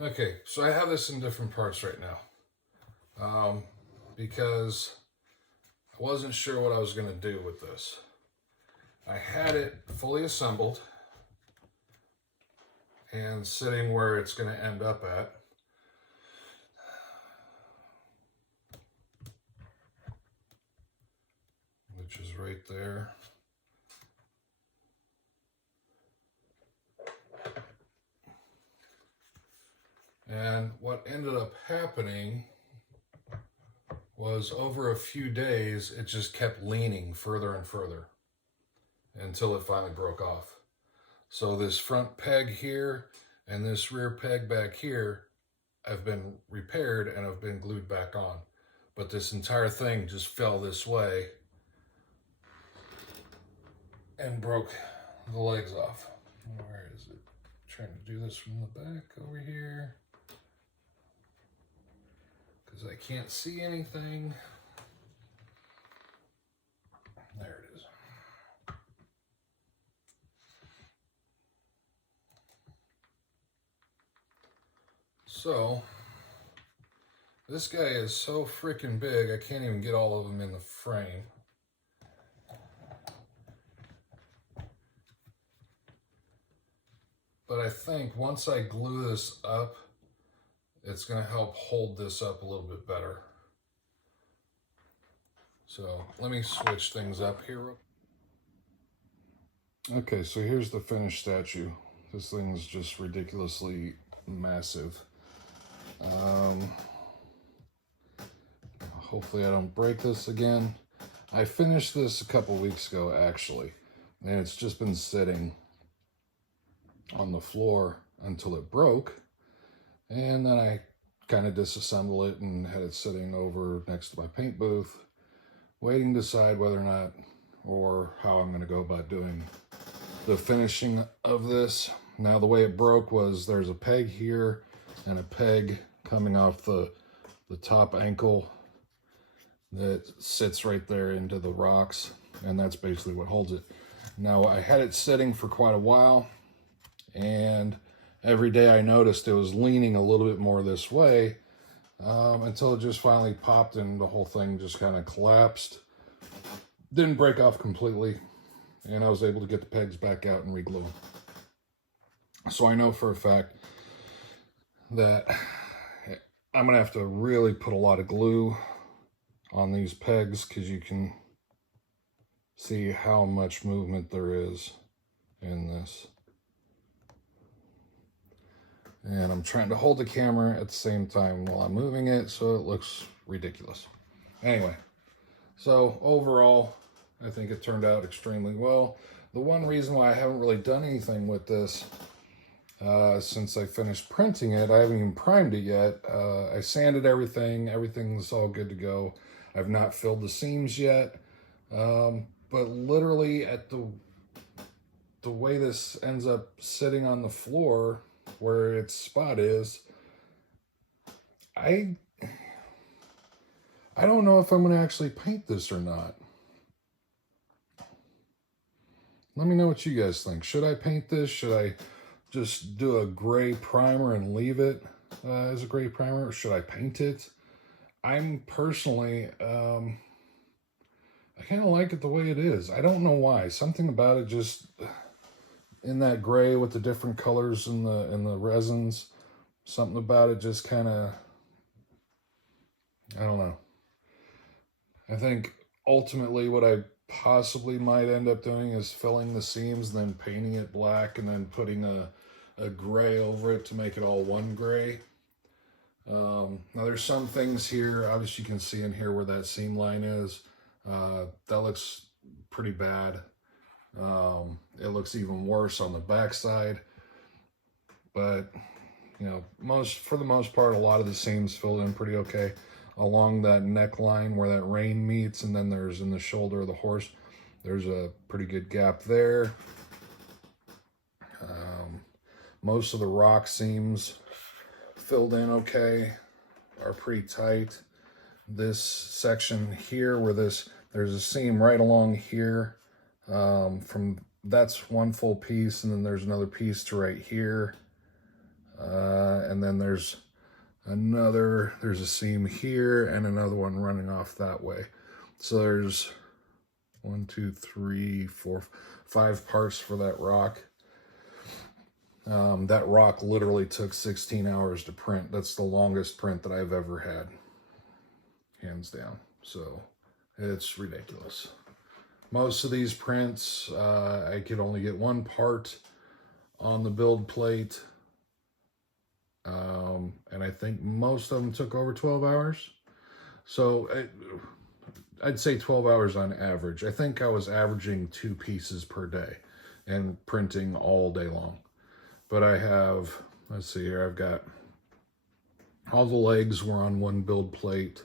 Okay, so I have this in different parts right now because I wasn't sure what I was going to do with this. I had it fully assembled and sitting where it's going to end up at. Which is right there. And what ended up happening was over a few days, it just kept leaning further and further until it finally broke off. So this front peg here and this rear peg back here have been repaired and have been glued back on. But this entire thing just fell this way and broke the legs off. Where is it? Trying to do this from the back over here because I can't see anything. There it is. So this guy is so freaking big, I can't even get all of them in the frame. But I think once I glue this up, it's going to help hold this up a little bit better. So let me switch things up here. Okay, so here's the finished statue. This thing's just ridiculously massive. Hopefully I don't break this again. I finished this a couple weeks ago, actually, and it's just been sitting on the floor until it broke, and then I kind of disassembled it and had it sitting over next to my paint booth, waiting to decide whether or not or how I'm going to go about doing the finishing of this. Now, the way it broke was there's a peg here and a peg coming off the top ankle that sits right there into the rocks, and that's basically what holds it. Now, I had it sitting for quite a while, and every day I noticed it was leaning a little bit more this way until it just finally popped and the whole thing just kind of collapsed. Didn't break off completely, and I was able to get the pegs back out and re-glue them. So I know for a fact that I'm going to have to really put a lot of glue on these pegs because you can see how much movement there is in this. And I'm trying to hold the camera at the same time while I'm moving it so it looks ridiculous. Anyway, so overall, I think it turned out extremely well. The one reason why I haven't really done anything with this since I finished printing it, I haven't even primed it yet. I sanded everything. Everything's all good to go. I've not filled the seams yet. But literally at the way this ends up sitting on the floor where its spot is, I don't know if I'm going to actually paint this or not. Let me know what you guys think. Should I paint this? Should I just do a gray primer and leave it as a gray primer, or should I paint it? I'm personally, I kind of like it the way it is. I don't know why. Something about it just in that gray with the different colors and the resins, something about it just kind of, I don't know. I think ultimately what I possibly might end up doing is filling the seams and then painting it black and then putting a gray over it to make it all one gray. Now there's some things here, obviously you can see in here where that seam line is. That looks pretty bad. It looks even worse on the back side. But, you know, for the most part, a lot of the seams filled in pretty okay. Along that neckline where that rein meets, and then there's in the shoulder of the horse, there's a pretty good gap there. Most of the rock seams filled in okay, are pretty tight. This section here where there's a seam right along here, that's one full piece, and then there's another piece to right here. And And then there's a seam here and another one running off that way. So there's 1, 2, 3, 4, 5 parts for that rock. That rock literally took 16 hours to print. That's the longest print that I've ever had, hands down. So it's ridiculous. Most of these prints, I could only get one part on the build plate. And I think most of them took over 12 hours. So I'd say 12 hours on average. I think I was averaging 2 pieces per day and printing all day long. But I have, let's see here, I've got all the legs were on one build plate.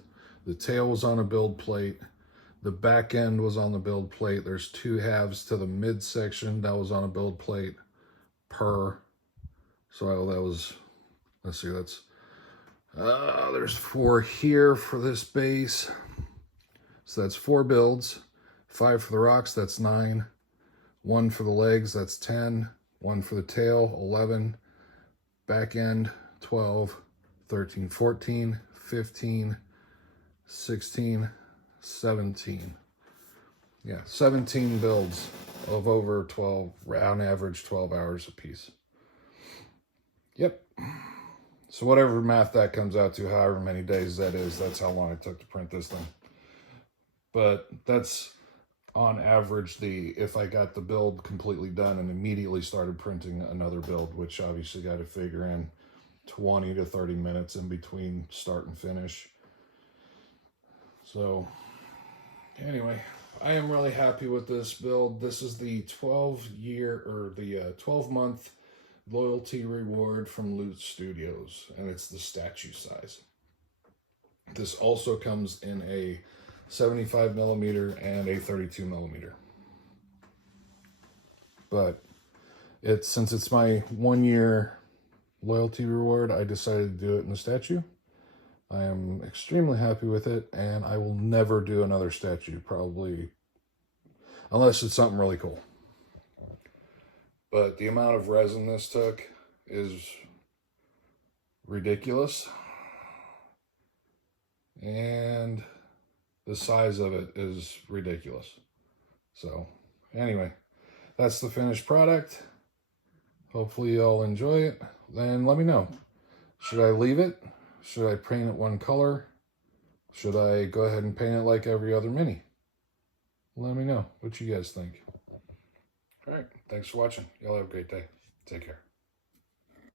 The tail was on a build plate. The back end was on the build plate. There's 2 halves to the midsection that was on a build plate per. So that was, let's see, there's 4 here for this base. So that's 4 builds. 5 for the rocks, that's 9. 1 for the legs, that's 10. 1 for the tail, 11. Back end, 12. 13, 14, 15, 16, 17. Yeah, 17 builds of over 12, on average 12 hours a piece. Yep. So whatever math that comes out to, however many days that is, that's how long it took to print this thing. But that's on average if I got the build completely done and immediately started printing another build, which obviously got to figure in 20 to 30 minutes in between start and finish. So anyway, I am really happy with this build. This is the 12-month loyalty reward from Loot Studios, and it's the statue size. This also comes in a 75 millimeter and a 32 millimeter. But since it's my 1-year loyalty reward, I decided to do it in the statue. I am extremely happy with it, and I will never do another statue, probably, unless it's something really cool. But the amount of resin this took is ridiculous. And the size of it is ridiculous. So anyway, that's the finished product. Hopefully you all enjoy it. Then let me know. Should I leave it? Should I paint it one color? Should I go ahead and paint it like every other Mini? Let me know what you guys think. All right, thanks for watching. Y'all have a great day. Take care.